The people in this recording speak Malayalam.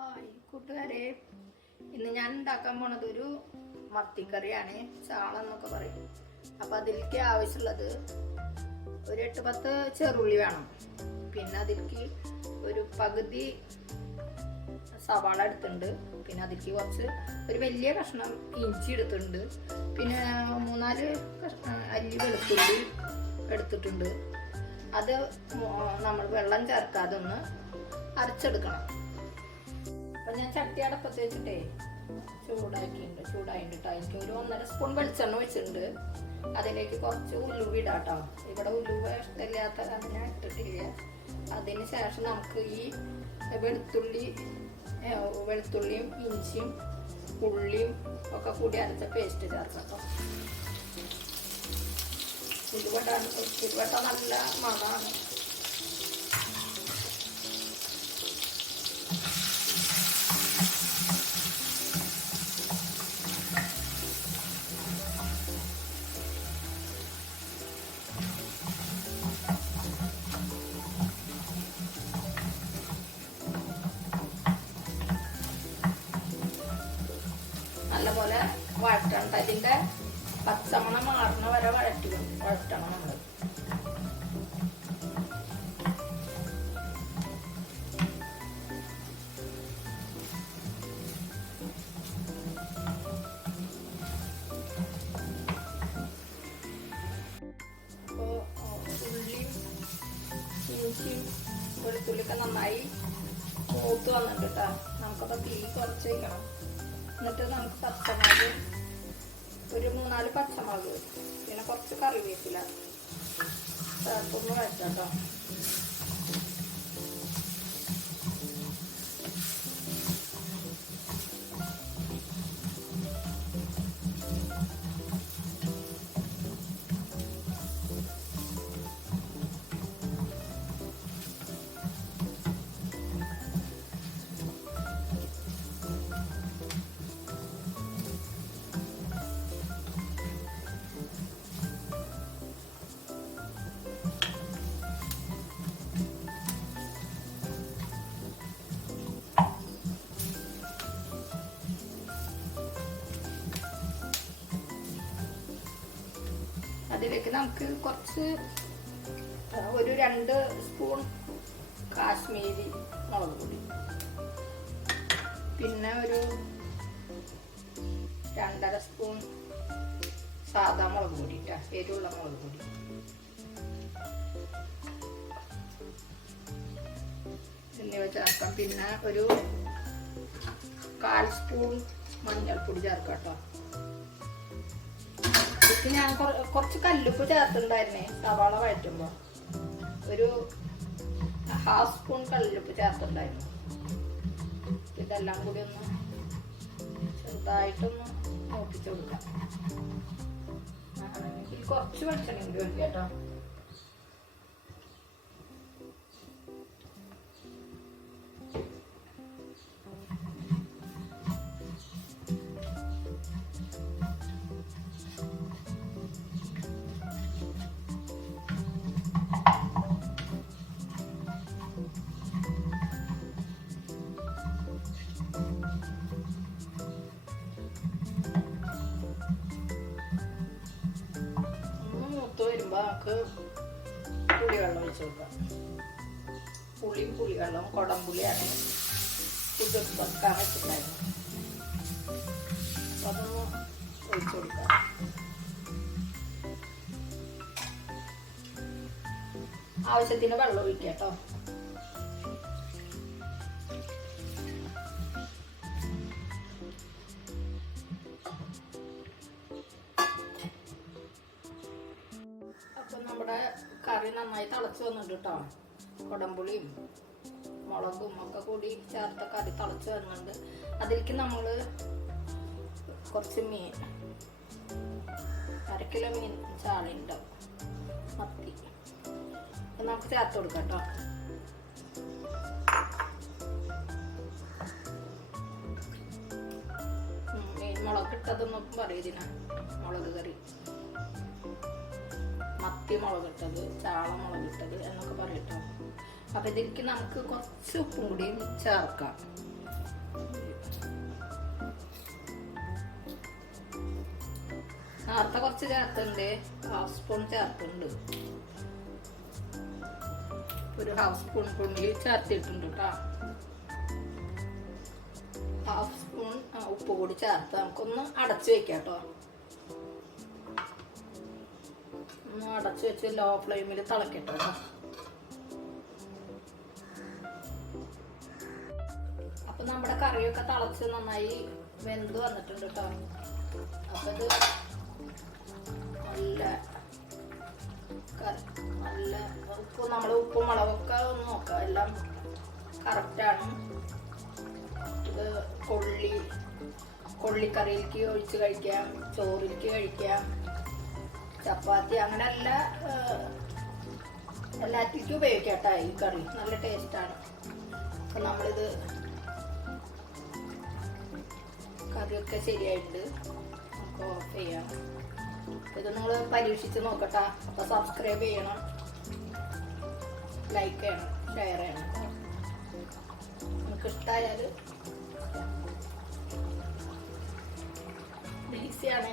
ഹായ് കൂട്ടുകാരെ, ഇന്ന് ഞാൻ ഉണ്ടാക്കാൻ പോണത് ഒരു മത്തിക്കറിയാണ്. ചാള എന്നൊക്കെ പറയും. അപ്പം അതിലേക്ക് ആവശ്യമുള്ളത് ഒരു 8-10 ചെറുള്ളി വേണം. പിന്നെ അതിലേക്ക് ഒരു പകുതി സവാള എടുത്തിട്ടുണ്ട്. പിന്നെ അതിലേക്ക് ഒരു വലിയ കഷ്ണം ഇഞ്ചി എടുത്തിട്ടുണ്ട്. പിന്നെ 3-4 അല്ലി വെളുത്തുള്ളി എടുത്തിട്ടുണ്ട്. അത് നമ്മൾ വെള്ളം ചേർക്കാതെ ഒന്ന് അരച്ചെടുക്കണം. അപ്പം ഞാൻ ചട്ടി അടപ്പത്ത് വെച്ചിട്ടേ ചൂടായിട്ടുണ്ട്. അതിലേക്ക് ഒരു 1.5 സ്പൂൺ വെളിച്ചെണ്ണ വെച്ചിട്ടുണ്ട്. അതിലേക്ക് കുറച്ച് ഉലുവ ഇടാട്ടോ. ഇവിടെ ഉലുവ ഇഷ്ടമില്ലാത്ത കാരണം ഞാൻ ഇട്ടിട്ടില്ല. അതിന് ശേഷം നമുക്ക് ഈ വെളുത്തുള്ളിയും ഇഞ്ചിയും ഉള്ളിയും ഒക്കെ കൂടി അരച്ച പേസ്റ്റ് ചേർക്കാം. ഉലുവട്ട നല്ല മണമാണ്. നല്ലപോലെ വഴറ്റണം. അതിൻ്റെ പച്ചമണം മാറുന്ന വരെ വഴറ്റണം നമ്മൾ. അപ്പോൾ ഉള്ളിയും ഇഞ്ചിയും വെളുത്തുള്ളിയൊക്കെ നന്നായി മൂത്ത് വന്നിട്ട് കേട്ടോ. നമുക്കപ്പോൾ തീ കുറച്ച് വയ്ക്കണം. എന്നിട്ട് നമുക്ക് പച്ചമുളക് ഒരു 3-4 പച്ചമുളക്, പിന്നെ കുറച്ച് കറിവേപ്പില ചേർത്തൊന്ന് വഴറ്റാട്ടോ. അതിലേക്ക് നമുക്ക് ഒരു 2 സ്പൂൺ കാശ്മീരി മുളക് പൊടി, പിന്നെ ഒരു 2.5 സ്പൂൺ സാദാ മുളക് പൊടി എരിവുള്ള മുളക് പൊടി, എന്നിവ ചേർക്കാം. പിന്നെ ഒരു 1/4 സ്പൂൺ മഞ്ഞൾപ്പൊടി ചേർക്കാം കേട്ടോ. ഞാൻ കുറച്ച് കല്ലുപ്പ് ചേർത്തിട്ടുണ്ടായിരുന്നേ സവാള വഴറ്റുമ്പോൾ. ഒരു 1/2 സ്പൂൺ കല്ലുപ്പ് ചേർത്തിട്ടുണ്ടായിരുന്നു. ഇതെല്ലാം കൂടി ഒന്ന് ചെറുതായിട്ടൊന്ന് നോക്കിച്ചു കൊടുക്കാം. കുറച്ച് വെളിച്ചെണ്ണ കൂടി ഒഴിക്കാം കേട്ടോ. വരുമ്പോൾ നമുക്ക് പുളിവെള്ളം ഒഴിച്ച് കൊടുക്കാം. പുളിവെള്ളം കുടംപുളിയാണ് കുതിർത്ത് വെക്കാൻ വെച്ചിട്ടുണ്ടായിരുന്നു. അപ്പം അതൊന്ന് ഒഴിച്ച് കൊടുക്കാം. ആവശ്യത്തിന് വെള്ളം ഒഴിക്കാം കേട്ടോ. നമ്മുടെ കറി നന്നായി തിളച്ച് വന്നിട്ട് കേട്ടോ. കുടംപുളിയും മുളകും ഒക്കെ കൂടി ചേർത്ത കറി തിളച്ച് വരുന്നുണ്ട്. അതിലേക്ക് നമ്മൾ കുറച്ച് മീൻ, 1/2 കിലോ മീൻ ചാളയുണ്ടാവും, മത്തി, നമുക്ക് ചേർത്ത് കൊടുക്കാം കേട്ടോ. മീൻ മുളക് ഇട്ടതെന്നൊക്കെ പറയും ഇതിനാ മുളക് കറി. മത്തി മുളകിട്ടത്, ചാള മുളകിട്ടത് എന്നൊക്കെ പറയട്ടോ. അപ്പം ഇതിലേക്ക് നമുക്ക് കുറച്ച് ഉപ്പും കൂടിയും ചേർക്കാം. നേരത്തെ കുറച്ച് ചേർത്തുണ്ട്, 1/2 സ്പൂൺ ചേർത്തുണ്ട്. ഒരു 1/2 സ്പൂൺ പുളി ചേർത്തിട്ടുണ്ട് കേട്ടോ. 1/2 സ്പൂൺ ഉപ്പ് കൂടി ചേർത്ത് നമുക്കൊന്ന് അടച്ചു വെക്കാം കേട്ടോ. ഒന്ന് അടച്ചു വെച്ച് ലോ ഫ്ലെയിമിൽ തിളക്കട്ടെ കേട്ടോ. അപ്പൊ നമ്മുടെ കറിയൊക്കെ തിളച്ച് നന്നായി വെന്ത് വന്നിട്ടുണ്ട് കേട്ടോ. അപ്പൊ ഇത് നല്ല നമ്മൾ ഉപ്പും മുളകൊക്കെ ഒന്ന് നോക്കാം, എല്ലാം കറക്റ്റാണ്. ഇത് കൊള്ളിക്കറിയിലേക്ക് ഒഴിച്ച് കഴിക്കാം, ചോറിലേക്ക് കഴിക്കാം, ചപ്പാത്തി, അങ്ങനെ എല്ലാറ്റിലേക്കും ഉപയോഗിക്കാം കേട്ടോ. ഈ കറി നല്ല ടേസ്റ്റാണ്. അപ്പം നമ്മളിത് കറിയൊക്കെ ശരിയായിട്ട് നമുക്ക് ഓഫ് ചെയ്യാം. ഇത് നിങ്ങൾ പരീക്ഷിച്ച് നോക്കട്ടെ. അപ്പോൾ സബ്സ്ക്രൈബ് ചെയ്യണം, ലൈക്ക് ചെയ്യണം, ഷെയർ ചെയ്യണം. നിങ്ങൾക്ക് ഇഷ്ടമായാൽ ഈസിയാണ്.